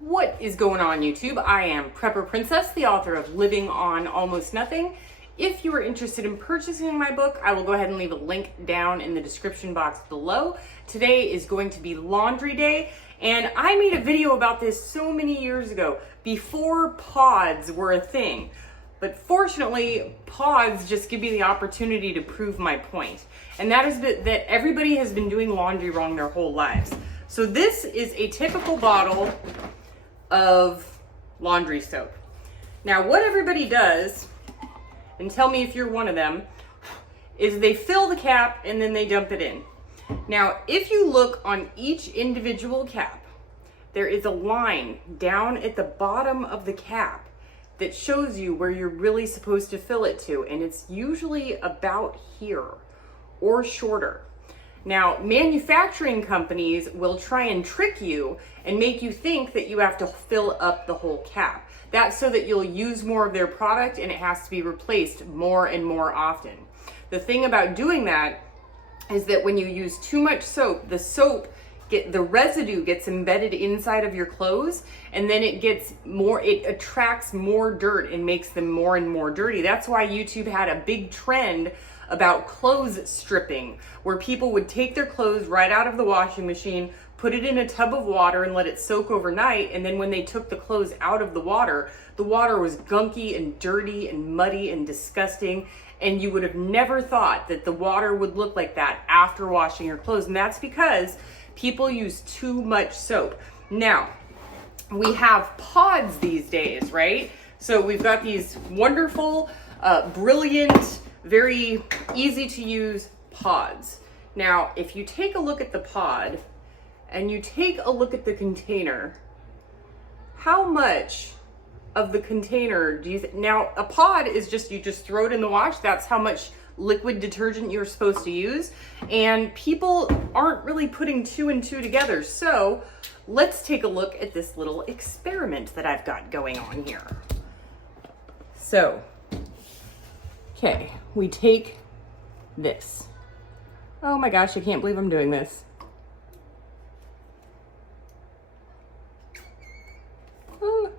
What is going on, YouTube? I am Prepper Princess, the author of Living on Almost Nothing. If you are interested in purchasing my book, I will go ahead and leave a link down in the description box below. Today is going to be laundry day, and I made a video about this so many years ago, before pods were a thing. But fortunately, pods just give me the opportunity to prove my point. And that is that everybody has been doing laundry wrong their whole lives. So this is a typical bottle of laundry soap. Now, what everybody does, and tell me if you're one of them, is they fill the cap and then they dump it in. Now, if you look on each individual cap, there is a line down at the bottom of the cap that shows you where you're really supposed to fill it to, and it's usually about here or shorter. Now, manufacturing companies will try and trick you and make you think that you have to fill up the whole cap. That's so that you'll use more of their product and it has to be replaced more and more often. The thing about doing that is that when you use too much soap, the residue gets embedded inside of your clothes, and then it attracts more dirt and makes them more and more dirty. That's why YouTube had a big trend about clothes stripping, where people would take their clothes right out of the washing machine, put it in a tub of water and let it soak overnight, and then when they took the clothes out of the water was gunky and dirty and muddy and disgusting, and you would have never thought that the water would look like that after washing your clothes. And that's because people use too much soap. Now, we have pods these days, right? So we've got these wonderful, brilliant, very easy to use pods. Now, if you take a look at the pod and you take a look at the container, how much of the container do you now, a pod is just, you just throw it in the wash. That's how much liquid detergent you're supposed to use. And people aren't really putting two and two together. So let's take a look at this little experiment that I've got going on here. So, okay, we take this. Oh my gosh, I can't believe I'm doing this. Ooh.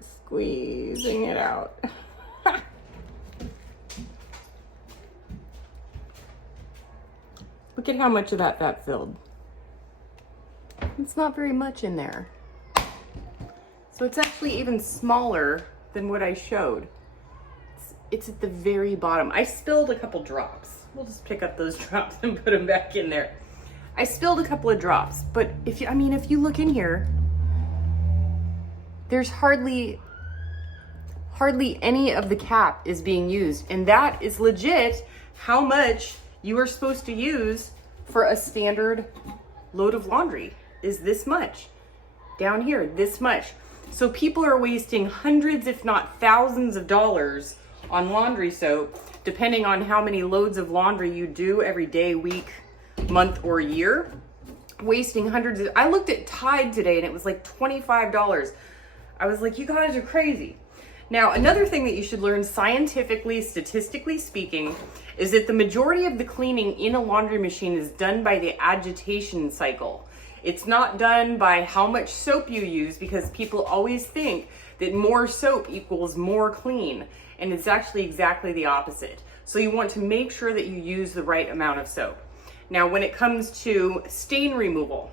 Squeezing it out. Look at how much of that filled. It's not very much in there. So it's actually even smaller than what I showed. It's at the very bottom. I spilled a couple drops. We'll just pick up those drops and put them back in there. I spilled a couple of drops, but if you look in here, there's hardly any of the cap is being used. And that is legit how much you are supposed to use for a standard load of laundry. Is this much. Down here, this much. So people are wasting hundreds, if not thousands of dollars on laundry soap, depending on how many loads of laundry you do every day, week, month, or year. Wasting hundreds of, I looked at Tide today and it was like $25. I was like, you guys are crazy. Now, another thing that you should learn scientifically, statistically speaking, is that the majority of the cleaning in a laundry machine is done by the agitation cycle. It's not done by how much soap you use, because people always think that more soap equals more clean, and it's actually exactly the opposite. So you want to make sure that you use the right amount of soap. Now, when it comes to stain removal,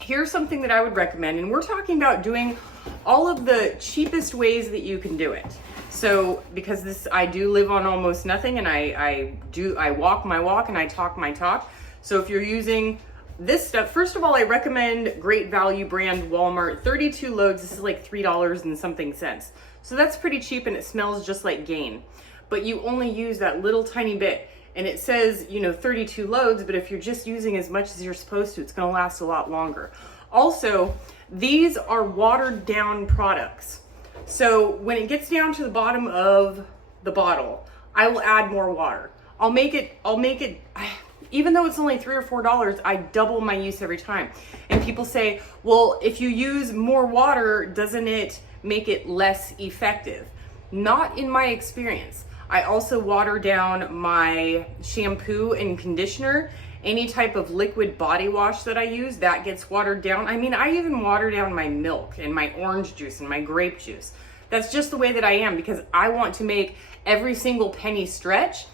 here's something that I would recommend, and we're talking about doing all of the cheapest ways that you can do it. So, because I do live on almost nothing, and I walk my walk and I talk my talk. So if you're using this stuff, first of all, I recommend Great Value brand Walmart, 32 loads. This is like $3 and something cents. So that's pretty cheap, and it smells just like Gain. But you only use that little tiny bit. And it says, 32 loads, but if you're just using as much as you're supposed to, it's gonna last a lot longer. Also, these are watered down products. So when it gets down to the bottom of the bottle, I will add more water. I'll make it, even though it's only $3 or $4, I double my use every time. And people say, well, if you use more water, doesn't it make it less effective? Not in my experience. I also water down my shampoo and conditioner. Any type of liquid body wash that I use, that gets watered down. I mean, I even water down my milk and my orange juice and my grape juice. That's just the way that I am, because I want to make every single penny stretch,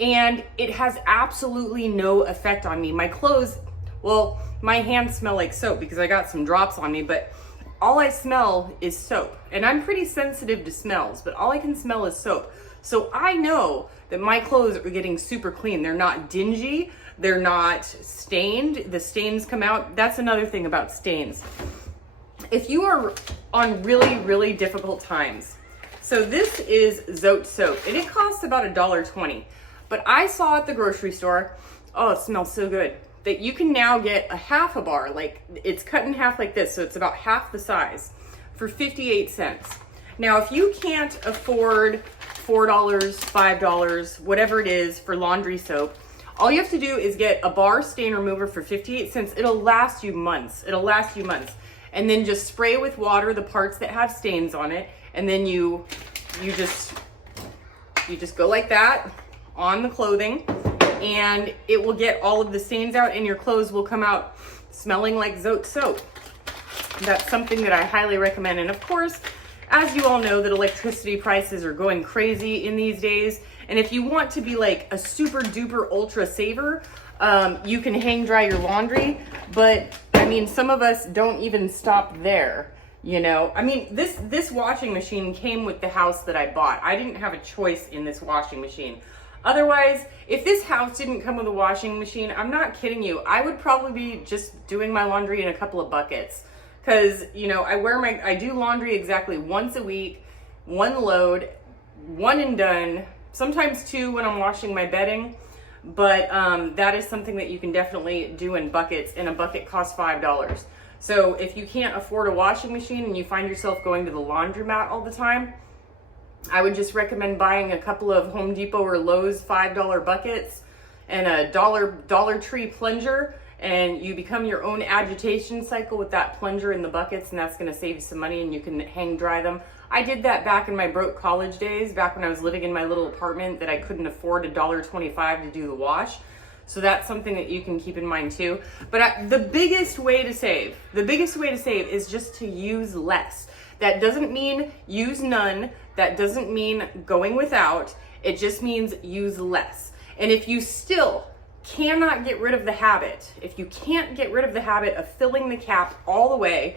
and it has absolutely no effect on me. My clothes, well, my hands smell like soap because I got some drops on me, but all I smell is soap. And I'm pretty sensitive to smells, but all I can smell is soap. So I know that my clothes are getting super clean. They're not dingy. They're not stained. The stains come out. That's another thing about stains. If you are on really, really difficult times, so this is Zote soap, and it costs about $1.20. But I saw at the grocery store, oh, it smells so good, that you can now get a half a bar. Like, it's cut in half like this, so it's about half the size, for 58 cents. Now, if you can't afford $4, $5, whatever it is for laundry soap, all you have to do is get a bar stain remover for 58 cents. It'll last you months. It'll last you months. And then just spray with water the parts that have stains on it. And then you just go like that on the clothing, and it will get all of the stains out, and your clothes will come out smelling like Zote soap. That's something that I highly recommend. And of course, as you all know, that electricity prices are going crazy in these days. And if you want to be like a super duper ultra saver, you can hang dry your laundry. But I mean, some of us don't even stop there, you know? I mean, this washing machine came with the house that I bought. I didn't have a choice in this washing machine. Otherwise, if this house didn't come with a washing machine, I'm not kidding you, I would probably be just doing my laundry in a couple of buckets. Cause you know, I do laundry exactly once a week, one load, one and done, sometimes two when I'm washing my bedding. But that is something that you can definitely do in buckets, and a bucket costs $5. So if you can't afford a washing machine and you find yourself going to the laundromat all the time, I would just recommend buying a couple of Home Depot or Lowe's $5 buckets and a Dollar Tree plunger, and you become your own agitation cycle with that plunger in the buckets, and that's going to save you some money, and you can hang dry them. I did that back in my broke college days, back when I was living in my little apartment that I couldn't afford $1.25 to do the wash. So that's something that you can keep in mind too. But the biggest way to save is just to use less. That doesn't mean use none. That doesn't mean going without. It just means use less. And if you still cannot get rid of the habit, if you can't get rid of the habit of filling the cap all the way,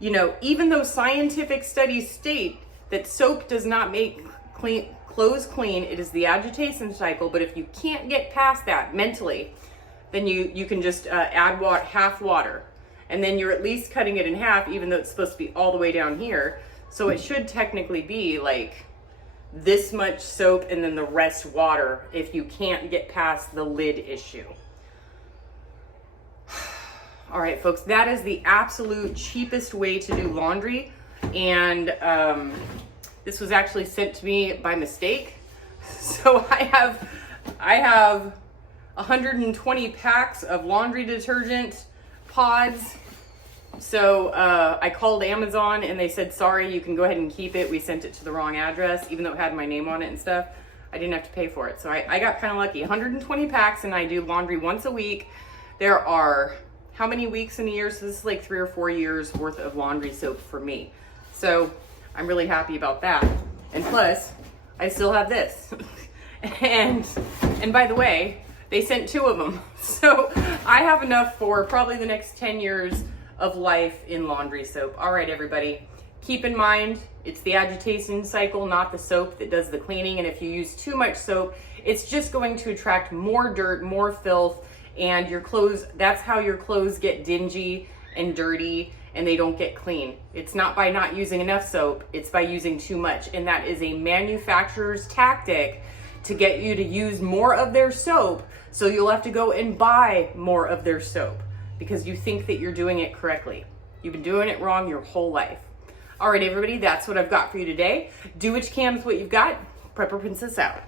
you know, even though scientific studies state that soap does not make clothes clean, it is the agitation cycle. But if you can't get past that mentally, then you can just add half water. And then you're at least cutting it in half, even though it's supposed to be all the way down here. So it should technically be like this much soap and then the rest water if you can't get past the lid issue. All right, folks, that is the absolute cheapest way to do laundry. And this was actually sent to me by mistake. So I have 120 packs of laundry detergent pods. So I called Amazon and they said, sorry, you can go ahead and keep it. We sent it to the wrong address, even though it had my name on it and stuff. I didn't have to pay for it. So I got kind of lucky. 120 packs, and I do laundry once a week. There are how many weeks in a year? So this is like 3 or 4 years worth of laundry soap for me. So I'm really happy about that. And plus, I still have this. and by the way, they sent 2 of them. So I have enough for probably the next 10 years of life in laundry soap. All right, everybody, keep in mind, it's the agitation cycle, not the soap, that does the cleaning. And if you use too much soap, it's just going to attract more dirt, more filth, and your clothes, that's how your clothes get dingy and dirty and they don't get clean. It's not by not using enough soap, it's by using too much. And that is a manufacturer's tactic to get you to use more of their soap, so you'll have to go and buy more of their soap because you think that you're doing it correctly. You've been doing it wrong your whole life. All right, everybody, that's what I've got for you today. Do what you can with what you've got. Prepper Princess out.